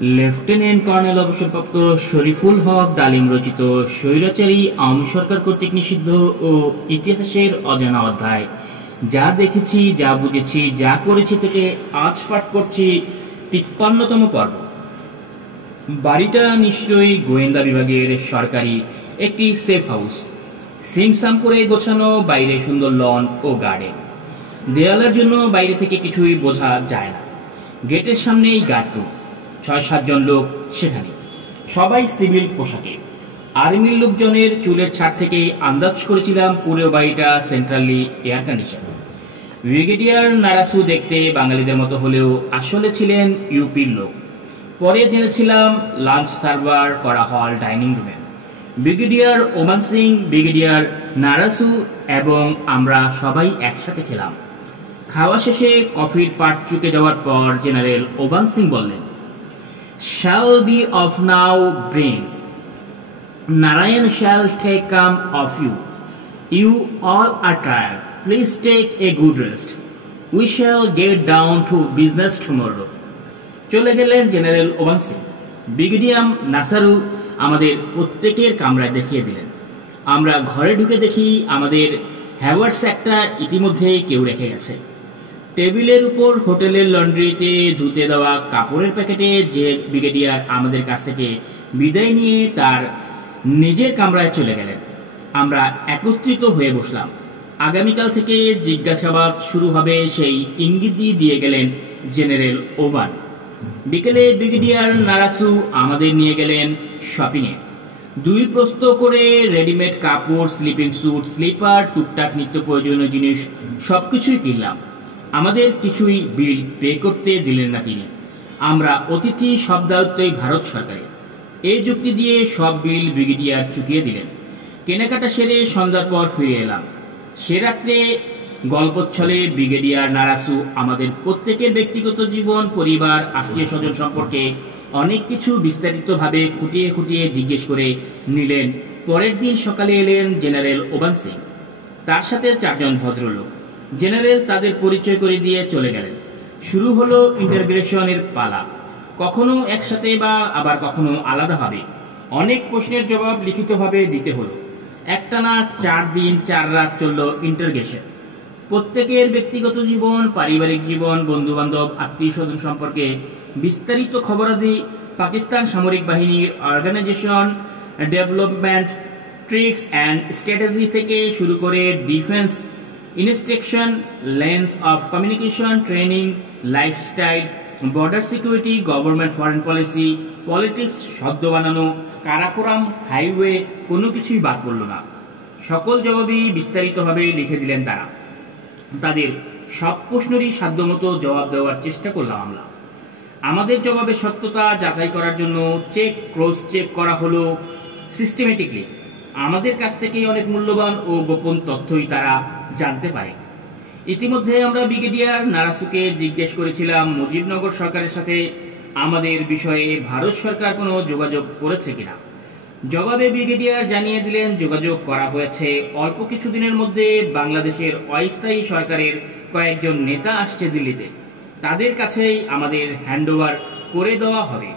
Lieutenant colonel অবসরপ্রাপ্ত শরীফুল হক ডালিম রচিত স্বৈরাচারী আওয়ামী সরকার কর্তৃক নিষিদ্ধ ও ইতিহাসের অজানা অধ্যায়, যা দেখেছি, যা বুঝেছি, যা করেছি থেকে আজ পাঠ করছি ৫৩তম পর্ব। বাড়িটা নিশ্চয়ই গোয়েন্দা বিভাগের সরকারি একটি সেফ হাউস। সিমসাম করে গোছানো, বাইরে সুন্দর লন ও গার্ডেন। দেয়ালের জন্য বাইরে থেকে কিছুই বোঝা যায় না। গেটের সামনেই গার্ডরুম, ৬-৭ জন লোক সেখানে, সবাই সিভিল পোশাকে। আর্মির লোকজনের চুলের ছাড় থেকে আন্দাজ করেছিলাম পুরো বাড়িটা সেন্ট্রালি এয়ার কন্ডিশন। ব্রিগেডিয়ার নারাসু দেখতে বাঙালিদের মতো হলেও আসলে ছিলেন ইউপির লোক। পরে জেনেছিলাম লাঞ্চ সার্ভার করা হল ডাইনিং রুমে। ব্রিগেডিয়ার ওমান সিং, ব্রিগেডিয়ার নারাসু এবং আমরা সবাই একসাথে খেলাম। খাওয়া শেষে কফির পাট চুকে যাওয়ার পর জেনারেল ওমান সিং বললেন, "Shall be of now brain. Narayan shall take come of you. You all are tired. Please take a good rest. We shall get down to business tomorrow." চলে গেলেন জেনারেল ওমান সিং। ব্রিগেডিয়ার নাসারু আমাদের প্রত্যেকের কামরায় দেখিয়ে দিলেন। আমরা ঘরে ঢুকে দেখি আমাদের হ্যাভার্স একটা ইতিমধ্যেই কেউ রেখে গেছে। টেবিলের উপর হোটেলের লন্ড্রিতে ধুতে দেওয়া কাপড়ের প্যাকেটে যে ব্রিগেডিয়ার আমাদের কাছ থেকে বিদায় নিয়ে তার নিজের কামরায় চলে গেলেন। আমরা একত্রিত হয়ে বসলাম। আগামীকাল থেকে জিজ্ঞাসাবাদ শুরু হবে সেই ইঙ্গিত দিয়ে গেলেন জেনারেল ওমান। বিকেলে ব্রিগেডিয়ার নারাসু আমাদের নিয়ে গেলেন শপিংয়ে। 2 প্রস্ত করে রেডিমেড কাপড়, স্লিপিং স্যুট, স্লিপার, টুকটাক নিত্য প্রয়োজনীয় জিনিস সবকিছুই কিনলাম। আমাদের কিছুই বিল পে করতে দিলেন না তিনি। আমরা অতিথি, সব দায়িত্বই ভারত সরকারের। এই যুক্তি দিয়ে সব বিল ব্রিগেডিয়ার চুকিয়ে দিলেন। কেনাকাটা সেরে সন্ধ্যার পর ফিরে এলাম। সে রাত্রে গল্পচ্ছলে ব্রিগেডিয়ার নারাসু আমাদের প্রত্যেকের ব্যক্তিগত জীবন, পরিবার, আত্মীয় স্বজন সম্পর্কে অনেক কিছু বিস্তারিতভাবে খুঁটিয়ে খুঁটিয়ে জিজ্ঞেস করে নিলেন। পরের দিন সকালে এলেন জেনারেল ওমান সিং, তার সাথে 4 জন ভদ্রলোক। জেনারেল তাদের পরিচয় করে দিয়ে চলে গেলেন। শুরু হলো ইন্টারগ্রেশনের পালা, কখনো একসাথে বা আবার কখনো আলাদাভাবে। অনেক প্রশ্নের জবাব লিখিতভাবে দিতে হলো। একটানা 4 দিন 4 রাত চলল ইন্টারগ্রেশন। প্রত্যেকের ব্যক্তিগত জীবন, পারিবারিক জীবন, বন্ধু বান্ধব, আত্মীয় স্বজন সম্পর্কে বিস্তারিত খবরাদি, পাকিস্তান সামরিক বাহিনীর organisation, development, tricks and strategy থেকে শুরু করে defence instruction, lens of communication, training, lifestyle, border security, government foreign policy, politics, সদ্য বানানো কারাকোরাম হাইওয়ে, কোনো কিছুই বাদ পড়ল না। সকল জবাবই বিস্তারিতভাবে লিখে দিলেন তারা। তাদের সব প্রশ্নেরই সাধ্যমতো জবাব দেওয়ার চেষ্টা করলাম আমরা। আমাদের জবাবের সত্যতা যাচাই করার জন্য ক্রস চেক করা হলো সিস্টেমেটিকলি। আমাদের কাছ থেকেই অনেক মূল্যবান ও গোপন তথ্যই তারা জানতে পারে। ইতিমধ্যে আমরা ব্রিগেডিয়ার নারাসুকে জিজ্ঞেস করেছিলাম মুজিবনগর সরকারের সাথে আমাদের বিষয়ে ভারত সরকার কোনো যোগাযোগ করেছে কিনা। জবাবে ব্রিগেডিয়ার জানিয়ে দিলেন যোগাযোগ করা হয়েছে। অল্প কিছুদিনের মধ্যে বাংলাদেশের অস্থায়ী সরকারের কয়েকজন নেতা আসছে দিল্লিতে, তাদের কাছেই আমাদের হ্যান্ডওভার করে দেওয়া হবে।